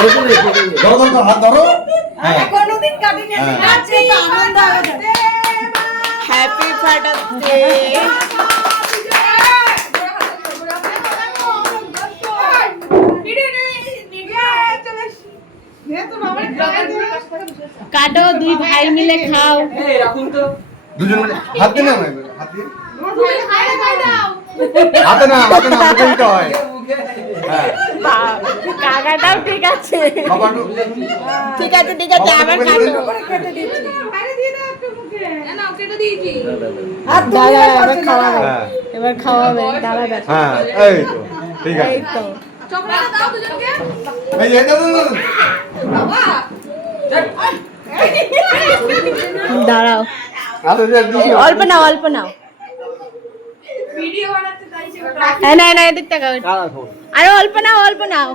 ধরো ধরো হাত ধরো। হ্যাঁ কোনোদিন কাটিনি আজকে তো আনন্দ হবে। Happy birthday. কাটো, দুই ভাই মিলে খাও। দুজন মিলে হাত দিন না, হাত দিন। হাতে না মুখে দিতে হয়। হ্যাঁ কাকাটাও ঠিক আছে, বাবা একটু ঠিক আছে ঠিক আছে, আবার কাটো। দাদা এবার খাওয়াবে, হ্যাঁ এবার খাওয়াবে দাদা দাদা। হ্যাঁ এই তো ঠিক আছে। এই তো এই যে দাও দাও দাঁড়াও, আরে দিছি অল্প নাও অল্প নাও। হ্যাঁ না না, এদিক তাকাও, আরে অল্প নাও অল্প নাও।